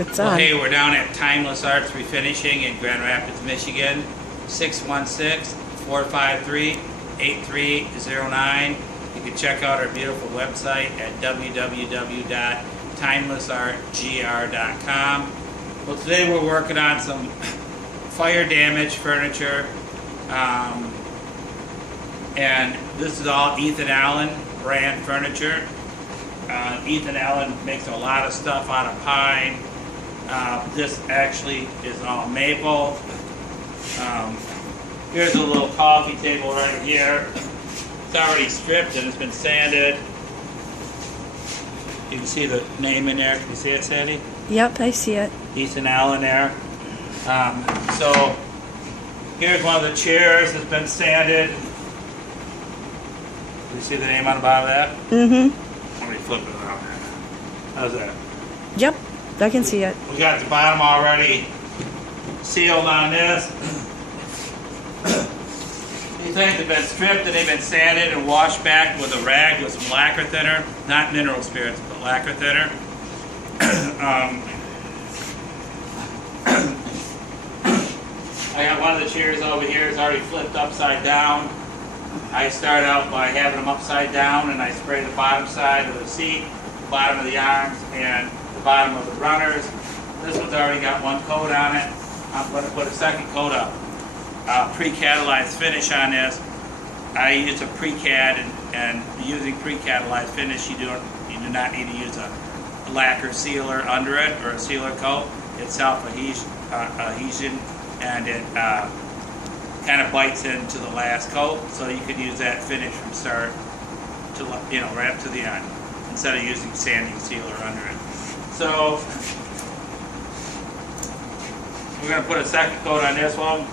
It's Well, on. hey, we're down at Timeless Arts Refinishing in Grand Rapids, Michigan. 616-453-8309. You can check out our beautiful website at www.timelessartgr.com. Well, today we're working on some fire damaged furniture. And this is all Ethan Allen brand furniture. Ethan Allen makes a lot of stuff out of pine. This actually is all maple. Here's a little coffee table right here. It's already stripped and it's been sanded. You can see the name in there. Can you see it, Sandy? Yep, I see it. Ethan Allen there. So here's one of the chairs that's been sanded. You see the name on the bottom of that? Mm-hmm. Let me flip it around. How's that? Yep, I can see it. We got the bottom already sealed on this. These things have been stripped and they've been sanded and washed back with a rag with some lacquer thinner, not mineral spirits, but lacquer thinner. I got one of the chairs over here is already flipped upside down. I start out by having them upside down and I spray the bottom side of the seat, the bottom of the arms, and the bottom of the runners. This one's already got one coat on it. I'm going to put a second coat of pre-catalyzed finish on this. I use a pre-cad, and using pre-catalyzed finish, you do not need to use a lacquer sealer under it or a sealer coat. It's self-adhesion, and it kind of bites into the last coat, so you could use that finish from start to right up to the end instead of using sanding sealer under it. So we're going to put a second coat on this one.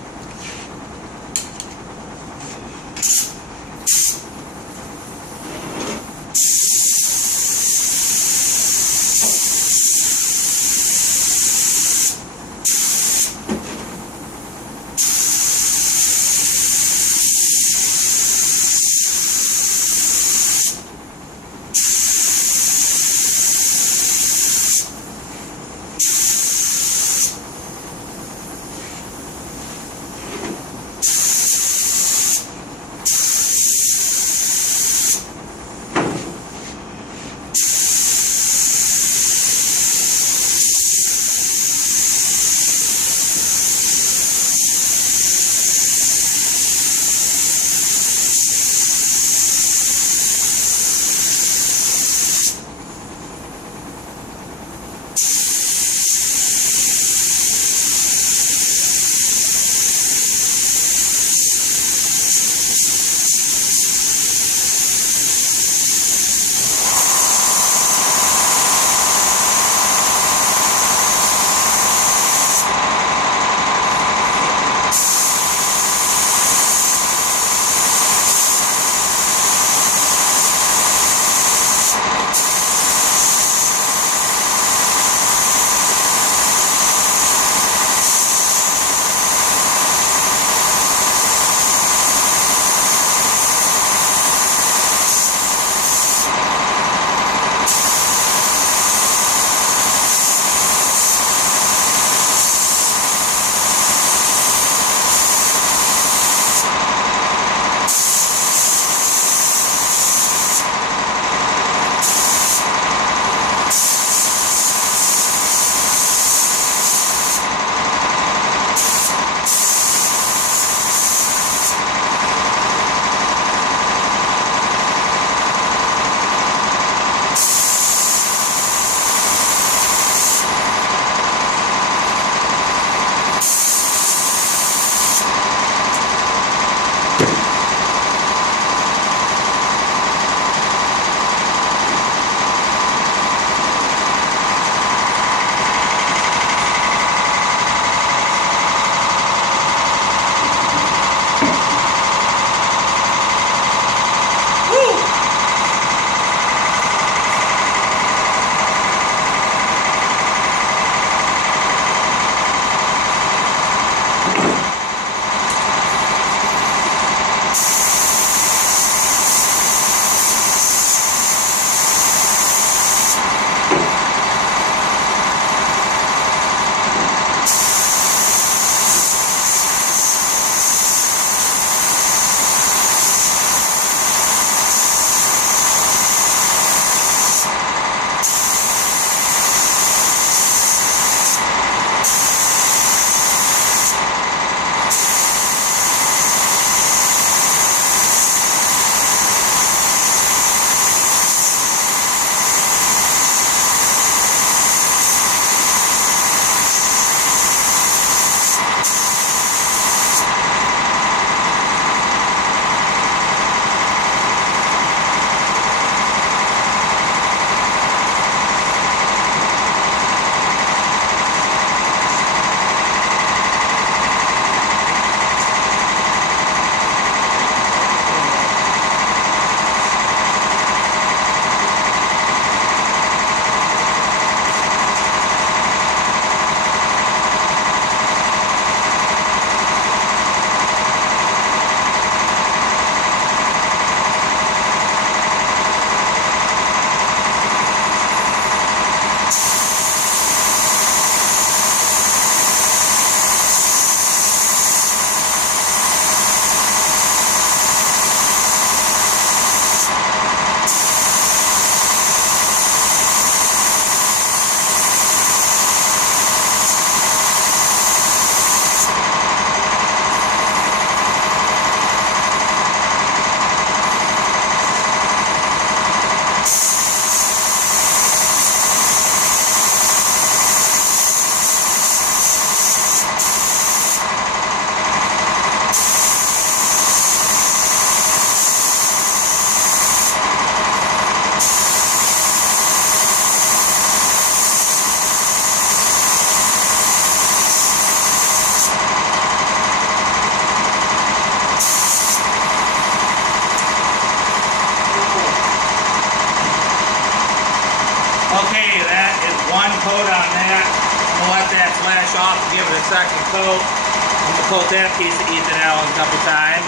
coat on that. I'm gonna let that flash off and give it a second coat. I'm gonna coat that piece of Ethan Allen a couple times.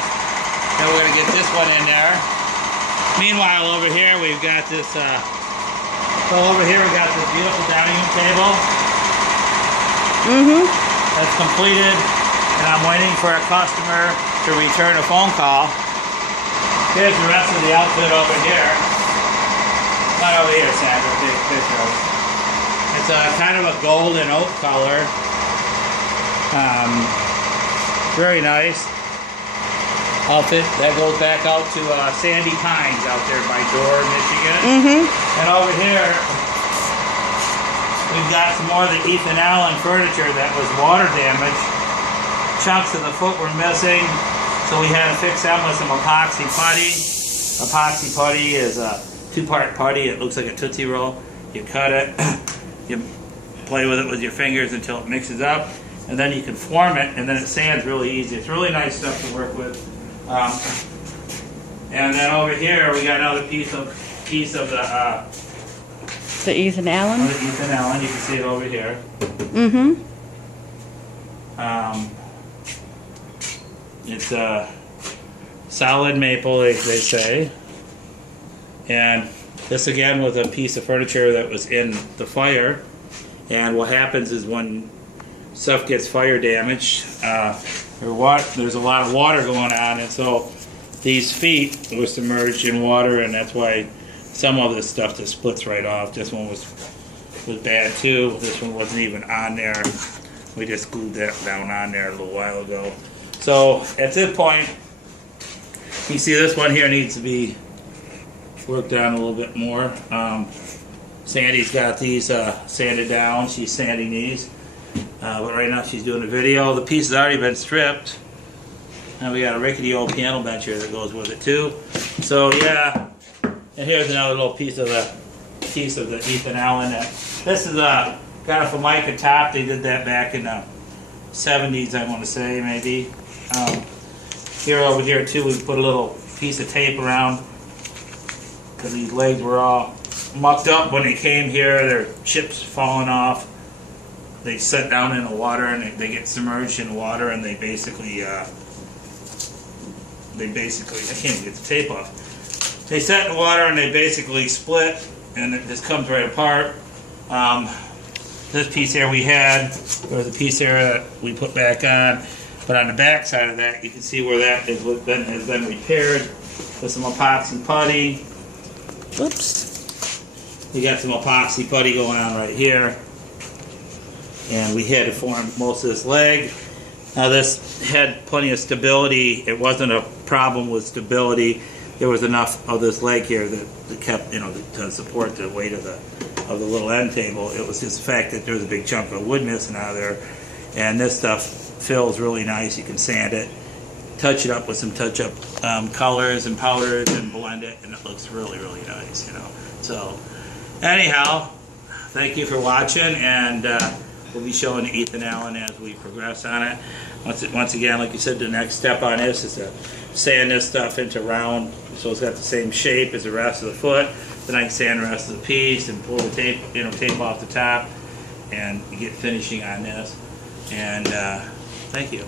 Then we're gonna get this one in there. Meanwhile, over here we've got this. Over here we got this beautiful dining room table. That's completed, and I'm waiting for a customer to return a phone call. Here's the rest of the outfit over here. Not over here, Sandra. Take a picture of it. It's a kind of a gold and oak color. Very nice outfit. That goes back out to Sandy Pines out there by Dorr, Michigan. And over here, we've got some more of the Ethan Allen furniture that was water damaged. Chunks of the foot were missing, so we had to fix them with some epoxy putty. Epoxy putty is a two-part putty. It looks like a Tootsie Roll. You cut it, you play with it with your fingers until it mixes up, and then you can form it, and then it sands really easy. It's really nice stuff to work with. And then over here we got another piece of The Ethan Allen? the Ethan Allen. You can see it over here. It's a solid maple, they say. And this again was a piece of furniture that was in the fire. And what happens is when stuff gets fire damaged, there's a lot of water going on, and so these feet were submerged in water, and that's why some of this stuff just splits right off. This one was bad too. This one wasn't even on there. We just glued that down on there a little while ago. So at this point, you see this one here needs to be worked on a little bit more. Sandy's got these sanded down. She's sanding these. But right now she's doing a video. The piece has already been stripped. And we got a rickety old piano bench here that goes with it too. So yeah, and here's another little piece of the Ethan Allen. This is got a Formica top. They did that back in the 70s, I want to say, maybe. Here over here too, we put a little piece of tape around because these legs were all mucked up when they came here. Their chips falling off. They set down in the water and they get submerged in water, and they basically I can't even get the tape off. They set in the water and they basically split, and it just comes right apart. This piece here we had, or the piece here that we put back on, but on the back side of that, you can see where that has been repaired with some epoxy putty. Oops. We got some epoxy putty going on right here. And we had to form most of this leg. Now this had plenty of stability. It wasn't a problem with stability. There was enough of this leg here that kept, to support the weight of the little end table. It was just the fact that there was a big chunk of wood missing out of there. And this stuff fills really nice. You can sand it, touch it up with some touch-up colors and powders, and blend it, and it looks really, really nice. So anyhow, thank you for watching, and we'll be showing Ethan Allen as we progress on it. Once again, like you said, the next step on this is to sand this stuff into round, so it's got the same shape as the rest of the foot. Then I can sand the rest of the piece and pull the tape, tape off the top, and get finishing on this. And thank you.